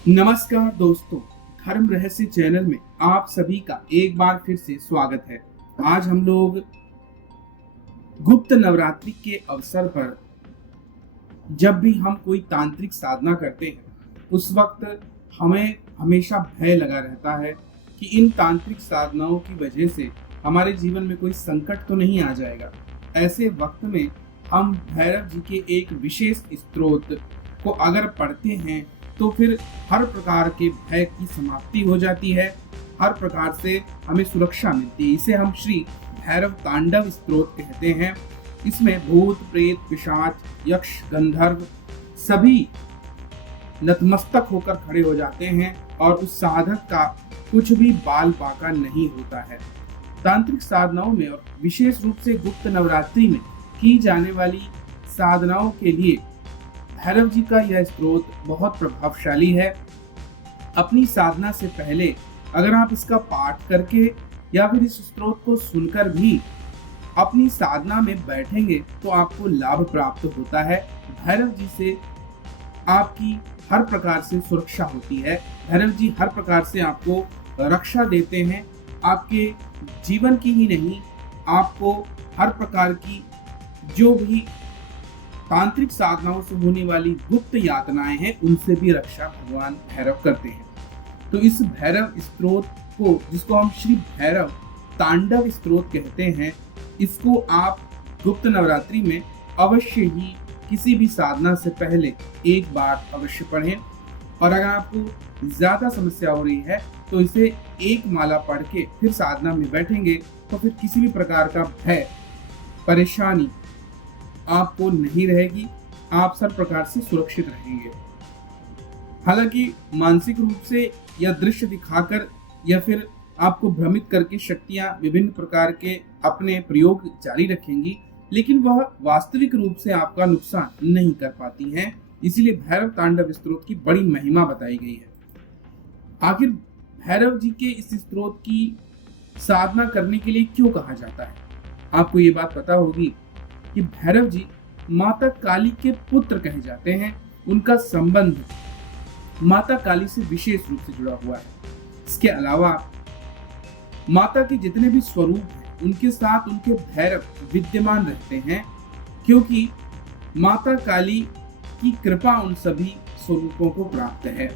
नमस्कार दोस्तों, धर्म रहस्य चैनल में आप सभी का एक बार फिर से स्वागत है। आज हम लोग गुप्त नवरात्रि के अवसर पर जब भी हम कोई तांत्रिक साधना करते हैं उस वक्त हमें हमेशा भय लगा रहता है कि इन तांत्रिक साधनाओं की वजह से हमारे जीवन में कोई संकट तो नहीं आ जाएगा। ऐसे वक्त में हम भैरव जी के एक विशेष स्तोत्र को अगर पढ़ते हैं तो फिर हर प्रकार के भय की समाप्ति हो जाती है, हर प्रकार से हमें सुरक्षा मिलती है। इसे हम श्री भैरव तांडव स्तोत्र कहते हैं। इसमें भूत प्रेत पिशाच यक्ष गंधर्व सभी नतमस्तक होकर खड़े हो जाते हैं और उस साधक का कुछ भी बाल बाका नहीं होता है। तांत्रिक साधनाओं में और विशेष रूप से गुप्त नवरात्रि में की जाने वाली साधनाओं के लिए भैरव जी का यह स्तोत्र बहुत प्रभावशाली है। अपनी साधना से पहले अगर आप इसका पाठ करके या फिर इस स्तोत्र को सुनकर भी अपनी साधना में बैठेंगे तो आपको लाभ प्राप्त होता है। भैरव जी से आपकी हर प्रकार से सुरक्षा होती है। भैरव जी हर प्रकार से आपको रक्षा देते हैं। आपके जीवन की ही नहीं, आपको हर प्रकार की जो भी तांत्रिक साधनाओं से होने वाली गुप्त यातनाएं हैं उनसे भी रक्षा भगवान भैरव करते हैं। तो इस भैरव स्तोत्र को, जिसको हम श्री भैरव तांडव स्तोत्र कहते हैं, इसको आप गुप्त नवरात्रि में अवश्य ही किसी भी साधना से पहले एक बार अवश्य पढ़ें। और अगर आपको ज्यादा समस्या हो रही है तो इसे एक माला पढ़ के फिर साधना में बैठेंगे तो फिर किसी भी प्रकार का भय परेशानी आपको नहीं रहेगी। आप सब प्रकार से सुरक्षित रहेंगे। हालांकि मानसिक रूप से या दृश्य दिखाकर या फिर आपको भ्रमित करके शक्तियां विभिन्न प्रकार के अपने प्रयोग जारी रखेंगी, लेकिन वह वास्तविक रूप से आपका नुकसान नहीं कर पाती हैं। इसीलिए भैरव तांडव स्तोत्र की बड़ी महिमा बताई गई है। आखिर भैरव जी के इस स्तोत्र की साधना करने के लिए क्यों कहा जाता है? आपको ये बात पता होगी कि भैरव जी माता काली के पुत्र कहे जाते हैं। उनका संबंध माता काली से विशेष रूप से जुड़ा हुआ है। इसके अलावा माता के जितने भी स्वरूप हैं उनके साथ उनके भैरव विद्यमान रहते हैं, क्योंकि माता काली की कृपा उन सभी स्वरूपों को प्राप्त है।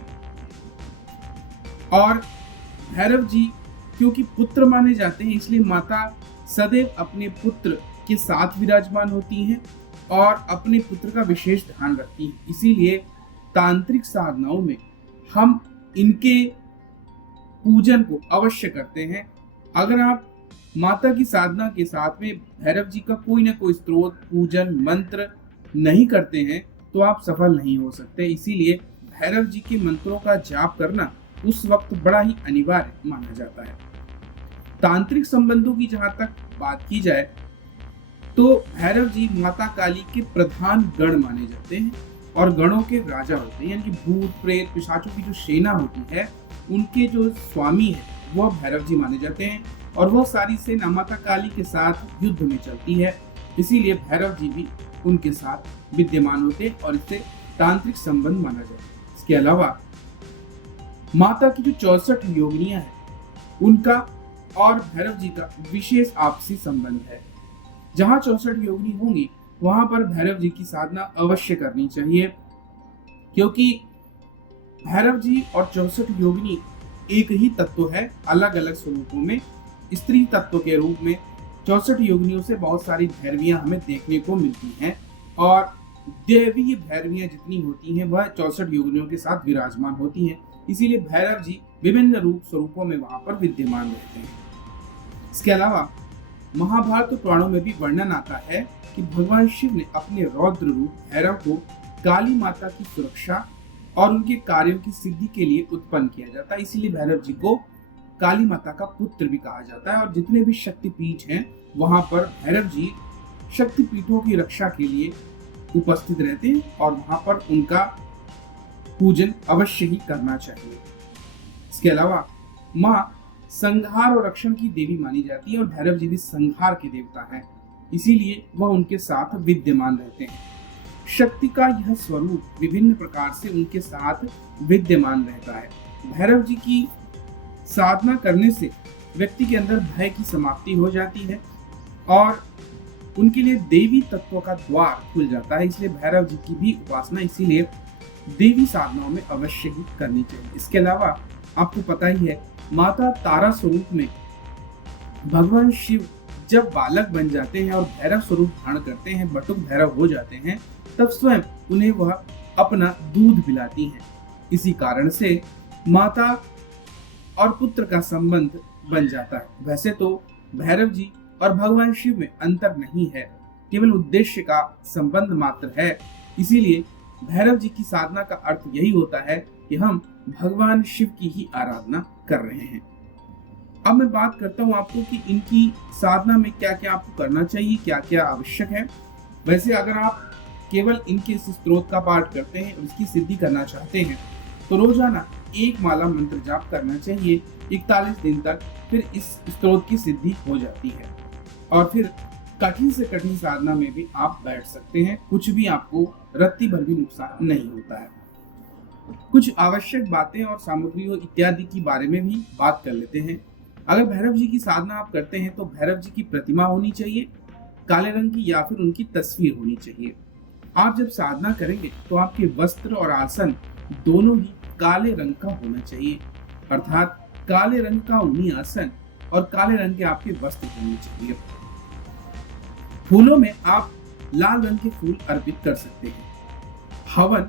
और भैरव जी क्योंकि पुत्र माने जाते हैं, इसलिए माता सदैव अपने पुत्र के साथ विराजमान होती हैं और अपने पुत्र का विशेष ध्यान रखती हैं। इसीलिए तांत्रिक साधनाओं में हम इनके पूजन को अवश्य करते हैं। अगर आप माता की साधना के साथ में भैरव जी का कोई ना कोई स्तोत्र पूजन मंत्र नहीं करते हैं तो आप सफल नहीं हो सकते। इसीलिए भैरव जी के मंत्रों का जाप करना उस वक्त बड़ा ही अनिवार्य माना जाता है। तांत्रिक संबंधों की जहां तक बात की जाए तो भैरव जी माता काली के प्रधान गण माने जाते हैं और गणों के राजा होते हैं, यानी कि भूत प्रेत पिशाचों की जो सेना होती है उनके जो स्वामी है वह भैरव जी माने जाते हैं। और वह सारी सेना माता काली के साथ युद्ध में चलती है, इसीलिए भैरव जी भी उनके साथ विद्यमान होते हैं और इससे तांत्रिक संबंध माना जाता है। इसके अलावा माता की जो 64 योगिनियां हैं उनका और भैरव जी का विशेष आपसी संबंध है। जहां 64 योगिनी होंगी वहां पर भैरव जी की साधना अवश्य करनी चाहिए, क्योंकि भैरव जी और 64 योगिनी एक ही तत्व है, अलग अलग स्वरूपों में। स्त्री तत्व के रूप में 64 योगिनियों से बहुत सारी भैरवियां हमें देखने को मिलती हैं और देवीय भैरवियां जितनी होती हैं वह 64 योगिनियों के साथ विराजमान होती हैं। इसीलिए भैरव जी विभिन्न रूप स्वरूपों में वहां पर विद्यमान रहते हैं। इसके अलावा महाभारत पुराणों में भी वर्णन आता है कि भगवान शिव ने अपने रौद्र रूप भैरव को काली माता की सुरक्षा और उनके कार्यों की सिद्धि के लिए उत्पन्न किया जाता है। इसीलिए भैरव जी को काली माता का पुत्र भी कहा जाता है। और जितने भी शक्तिपीठ हैं वहां पर भैरव जी शक्तिपीठों की रक्षा के लिए उपस्थित रहते हैं और वहां पर उनका पूजन अवश्य ही करना चाहिए। इसके अलावा माँ संहार और रक्षण की देवी मानी जाती है और भैरव जी भी संहार के देवता हैं, इसीलिए वह उनके साथ विद्यमान रहते हैं। शक्ति का यह स्वरूप विभिन्न प्रकार से उनके साथ विद्यमान रहता है। भैरव जी की साधना करने से व्यक्ति के अंदर भय की समाप्ति हो जाती है और उनके लिए देवी तत्वों का द्वार खुल जाता है। इसलिए भैरव जी की भी उपासना इसीलिए देवी साधनाओं में अवश्य ही करनी चाहिए। इसके अलावा आपको पता ही है, माता तारा स्वरूप में भगवान शिव जब बालक बन जाते हैं और भैरव स्वरूप धारण करते हैं, बटुक भैरव हो जाते हैं, तब स्वयं उन्हें वह अपना दूध पिलाती हैं। इसी कारण से माता और पुत्र का संबंध बन जाता है। वैसे तो भैरव जी और भगवान शिव में अंतर नहीं है, केवल उद्देश्य का संबंध मात्र है। इसीलिए भैरव जी की साधना का अर्थ यही होता है कि हम भगवान शिव की ही आराधना कर रहे हैं। अब मैं बात करता हूँ आपको कि इनकी साधना में क्या क्या आपको करना चाहिए, क्या क्या आवश्यक है। वैसे अगर आप केवल इनके इस स्त्रोत का पाठ करते हैं और इसकी सिद्धि करना चाहते हैं तो रोजाना एक माला मंत्र जाप करना चाहिए 41 दिन तक। फिर इस स्त्रोत की सिद्धि हो जाती है और फिर कठिन से कठिन साधना में भी आप बैठ सकते हैं, कुछ भी आपको रत्ती भर भी नुकसान नहीं होता है। कुछ आवश्यक बातें और सामग्रियों इत्यादि के बारे में भी बात कर लेते हैं। अगर भैरव जी की साधना आप करते हैं तो भैरव जी की प्रतिमा होनी चाहिए काले रंग की, या फिर उनकी तस्वीर होनी चाहिए। आप जब साधना करेंगे तो आपके वस्त्र और आसन दोनों ही काले रंग का होना चाहिए, अर्थात काले रंग का ऊनी आसन और काले रंग के आपके वस्त्र होने चाहिए। फूलों में आप लाल रंग के फूल अर्पित कर सकते हैं। हवन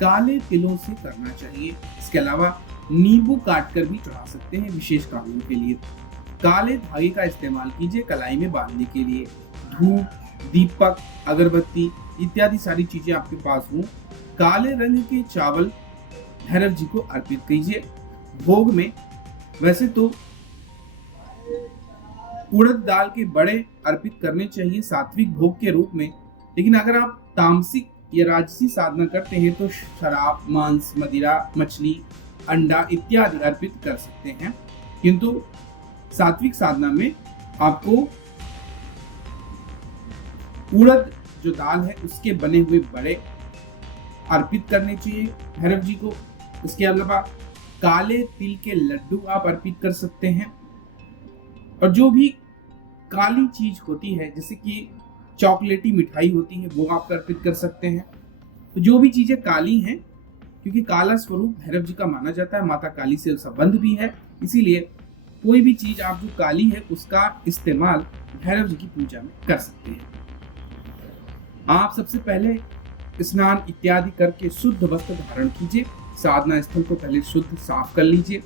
काले तिलों से करना चाहिए। इसके अलावा नींबू काटकर भी चढ़ा सकते हैं विशेष कामों के लिए। काले धागे का इस्तेमाल कीजिए कलाई में बांधने के लिए। धूप, दीपक, अगरबत्ती इत्यादि सारी चीजें आपके पास हो। काले रंग के चावल भैरव जी को अर्पित कीजिए। भोग में वैसे तो उड़द दाल के बड़े अर्पित करने चाहिए सात्विक भोग के रूप में, लेकिन अगर आप तामसिक या राजसी साधना करते हैं तो शराब, मांस, मदिरा, मछली, अंडा इत्यादि अर्पित कर सकते हैं। किंतु सात्विक साधना में आपको उड़द जो दाल है उसके बने हुए बड़े अर्पित करने चाहिए भैरव जी को। इसके अलावा काले तिल के लड्डू आप अर्पित कर सकते हैं। और जो भी काली चीज होती है जैसे कि चॉकलेटी मिठाई होती है वो आप अर्पित कर सकते हैं। तो जो भी चीजें काली हैं, क्योंकि काला स्वरूप भैरव जी का माना जाता है, माता काली से संबंध भी है, इसीलिए कोई भी चीज आप जो काली है उसका इस्तेमाल भैरव जी की पूजा में कर सकते हैं। आप सबसे पहले स्नान इत्यादि करके शुद्ध वस्त्र धारण कीजिए। साधना स्थल को पहले शुद्ध साफ कर लीजिए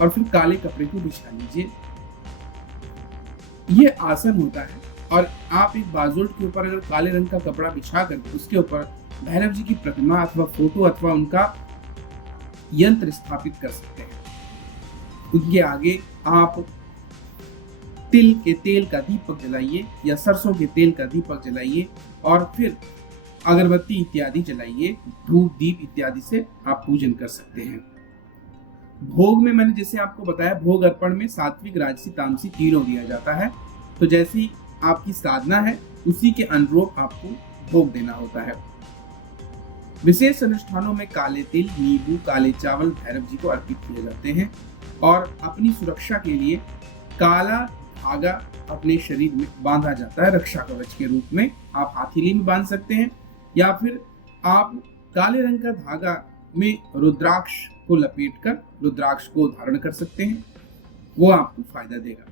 और फिर काले कपड़े को बिछा लीजिए। ये आसन होता है और आप एक बाजोट के ऊपर अगर काले रंग का कपड़ा बिछा कर उसके ऊपर भैरव जी की प्रतिमा अथवा फोटो अथवा उनका यंत्र स्थापित कर सकते हैं। उनके आगे आप तिल के तेल का दीपक जलाइए या सरसों के तेल का दीपक जलाइए और फिर अगरबत्ती इत्यादि जलाइए। धूप, दीप इत्यादि से आप पूजन कर सकते हैं। भोग में मैंने जैसे आपको बताया, भोग अर्पण में सात्विक, राजसी, तामसी तीनों दिया जाता है। तो जैसी आपकी साधना है उसी के अनुरूप आपको भोग देना होता है। विशेष अनुष्ठानों में काले तिल, नींबू, काले चावल भैरव जी को अर्पित किए जाते हैं और अपनी सुरक्षा के लिए काला धागा अपने शरीर में बांधा जाता है रक्षा कवच के रूप में। आप हाथीली में बांध सकते हैं या फिर आप काले रंग का धागा में रुद्राक्ष को लपेटकर रुद्राक्ष को धारण कर सकते हैं, वो आपको फायदा देगा।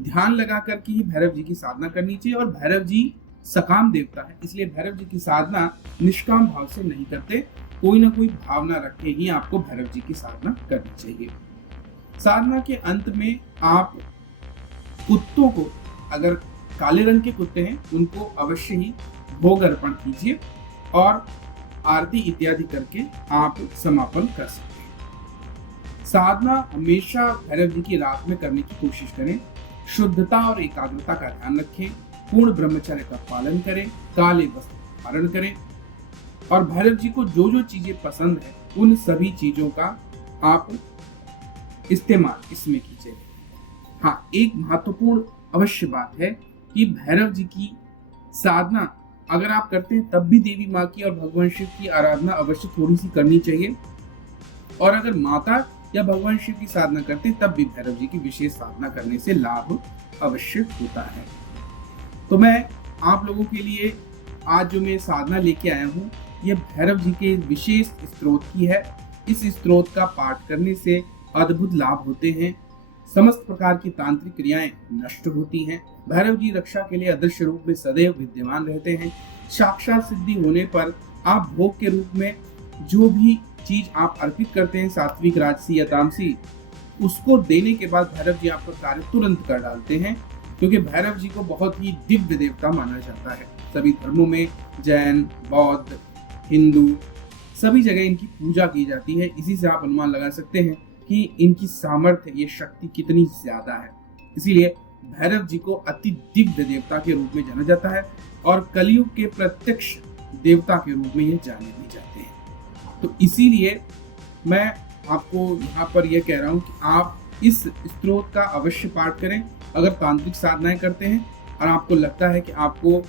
ध्यान लगा करके ही भैरव जी की साधना करनी चाहिए और भैरव जी सकाम देवता है, इसलिए भैरव जी की साधना निष्काम भाव से नहीं करते, कोई ना कोई भावना रख के ही आपको भैरव जी की साधना करनी चाहिए। साधना के अंत में आप कुत्तों को, अगर काले रंग के कुत्ते हैं उनको अवश्य ही भोग अर्पण कीजिए और आरती इत्यादि करके आप समापन कर सकते हैं। साधना हमेशा भैरव जी की रात में करने की कोशिश करें। शुद्धता और एकाग्रता का ध्यान रखें। पूर्ण ब्रह्मचर्य का पालन करें। काले वस्त्र धारण करें और भैरव जी को जो जो चीजें पसंद है उन सभी चीजों का आप इस्तेमाल इसमें कीजिए। हाँ, एक महत्वपूर्ण अवश्य बात है कि भैरव जी की साधना अगर आप करते हैं तब भी देवी माँ की और भगवान शिव की आराधना अवश्य थोड़ी सी करनी चाहिए। और अगर माता या भगवान शिव की साधना करते हैं तब भी भैरव जी की विशेष साधना करने से लाभ अवश्य होता है। तो मैं आप लोगों के लिए आज जो मैं साधना लेके आया हूँ ये भैरव जी के विशेष स्तोत्र की है। इस स्तोत्र का पाठ करने से अद्भुत लाभ होते हैं, समस्त प्रकार की तांत्रिक क्रियाएं नष्ट होती हैं। भैरव जी रक्षा के लिए अदृश्य रूप में सदैव विद्यमान रहते हैं। साक्षात सिद्धि होने पर आप भोग के रूप में जो भी चीज आप अर्पित करते हैं, सात्विक, राजसी या तामसी, उसको देने के बाद भैरव जी आपका कार्य तुरंत कर डालते हैं, क्योंकि भैरव जी को बहुत ही दिव्य देवता माना जाता है। सभी धर्मों में, जैन, बौद्ध, हिंदू, सभी जगह इनकी पूजा की जाती है। इसी से आप अनुमान लगा सकते हैं कि इनकी सामर्थ्य, ये शक्ति कितनी ज्यादा है। इसीलिए भैरव जी को अति दिव्य देवता के रूप में जाना जाता है और कलयुग के प्रत्यक्ष देवता के रूप में ये जाने भी जाते हैं। तो इसीलिए मैं आपको यहाँ पर यह कह रहा हूँ कि आप इस स्तोत्र का अवश्य पाठ करें। अगर तांत्रिक साधनाएं करते हैं और आपको लगता है कि आपको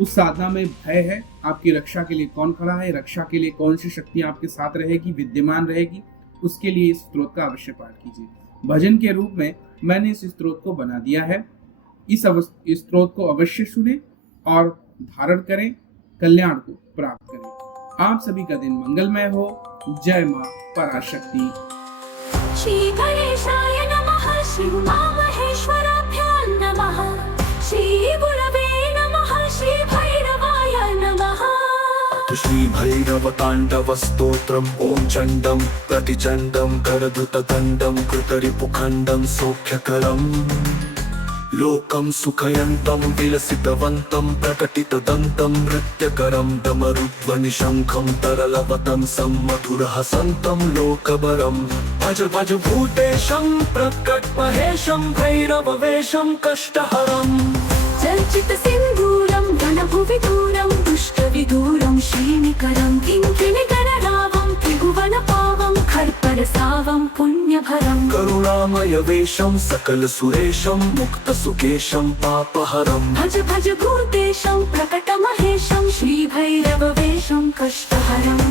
उस साधना में भय है, आपकी रक्षा के लिए कौन खड़ा है, रक्षा के लिए कौन सी शक्ति आपके साथ रहेगी, विद्यमान रहेगी, उसके लिए इस स्तोत्र का अवश्य पाठ कीजिए। भजन के रूप में मैंने इस स्तोत्र को बना दिया है। इस स्तोत्र को अवश्य सुने और धारण करें, कल्याण को प्राप्त करें। आप सभी का दिन मंगलमय हो। जय मां पराशक्ति। श्री गणेशाय नमः। श्री उमामहेश्वराभ्यां नमः। श्री गुरवे नमः। श्री भैरवाय नमः। श्री भैरव तांडव स्तोत्रम ओम चंडम प्रतिचंडम करधुतदंडम कृतरिपुखंडम सौख्यकरम लोकम सुखयंतम विलसितवंतम प्रकटितदंतम नृत्यकरम डमरुध्वनि शंखम तरलवतं सम्मधुरहसंतं लोकबरम भज भज भूतेशं प्रकटमहेशं भैरववेशं कष्टहरम् चर्चित सिंदूरं घनभुविदूरं दुष्टविदूरं श्रीनिकरं किंकिणिगणरावं त्रिभुवनपावं खर्परसावं पुण्यभरं करुणामय वेशं सकल सुरेशं मुक्त सुकेशं पापहरं भज भज भूतेशं प्रकटमहेशं श्रीभैरववेशं कष्टहरम्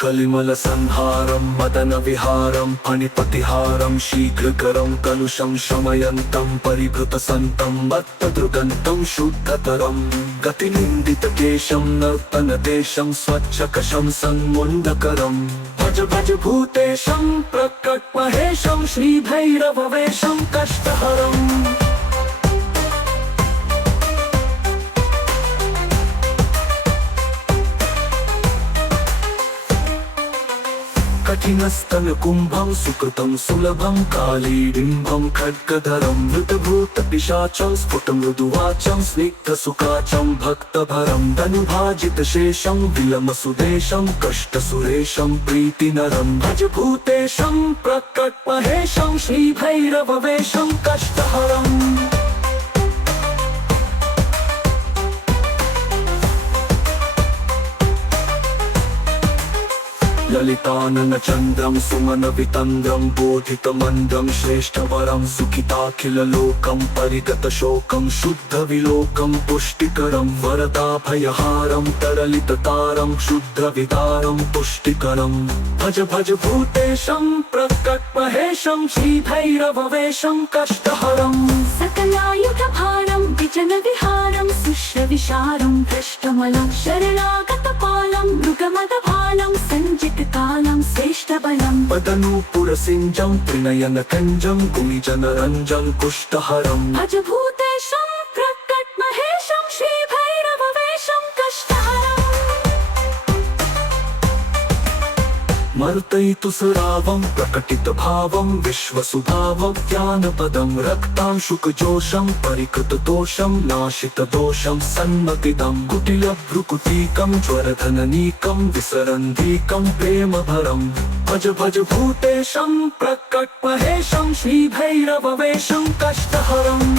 कलिमल संहारं मदन विहारं फणिपतिहारं शीघ्रकरं कलुषं शमयन्तं परिभृतसन्तं मत्तदृगन्तं शुद्धतरं गतिनिन्दितकेशं नर्तनदेशं स्वच्छकशं सन्मुण्डकरं भज भज भूतेशं प्रकटमहेशं श्रीभैरववेशं कष्टहरम् कठिनस्तन कुंभं सुकृतं सुलभं कालीडिम्बं खड्गधरं मृतभूत पिशाचं स्फुट मृदुवाचं स्निग्धसुकाचं भक्तभरं धनुभाजित शेषं विलमसुदेशं कष्टसुरेशं प्रीतिनरं भज भूतेशं प्रकटमहेशं श्रीभैरववेशं कष्टहरम् ललितानन चंद्रं सुमन वितंद्रं बोधितमंद्रं श्रेष्ठवरं सुखिताखिल लोकं परिगत शोकं शुद्ध विलोकं पुष्टिकरं वरदाभयहारं तरलिततारं शुद्ध विदारं पुष्टिकरं भज भज भूतेशं प्रकटमहेशं श्रीभैरववेशं कष्टहरम् सकलायुधभारं विजनविहारं सुश्रविशारं भ्रष्टमलं शरणागतपालं मृगमदभालं सञ्जितकालं श्रेष्ठबलं पदनूपुरसिञ्जं त्रिनयनकञ्जं गुणिजनरञ्जं कुष्ठहरम् भज भूतेशं प्रकटमहेशं श्रीभैरववेशं कष्टहरम् मर्तयितुसुरावं प्रकटितभावं विश्वसुधावं ज्ञानपदं रक्तांशुकजोषं परिकृतदोषं नाशितदोषं सन्मतिदं कुटिलभ्रुकुटीकं ज्वरधननीकं विसरन्धीकं प्रेमभरं भज भज भूतेशं प्रकटमहेशं श्रीभैरववेशं कष्टहरम्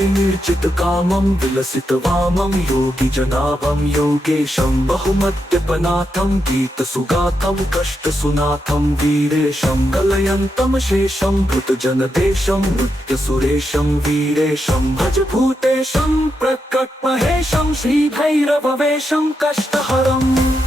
परिनिर्जित कामं विलसित वामं योगी जनाभं योगेशं बहुमद्यपनाथं गीतसुगाथं कष्टसुनाथं वीरेशं कलयन्तं शेषं भृतजनदेशं नृत्यसुरेशं वीरेशं भज भूतेशं प्रकटमहेशं श्रीभैरववेशं कष्टहरम्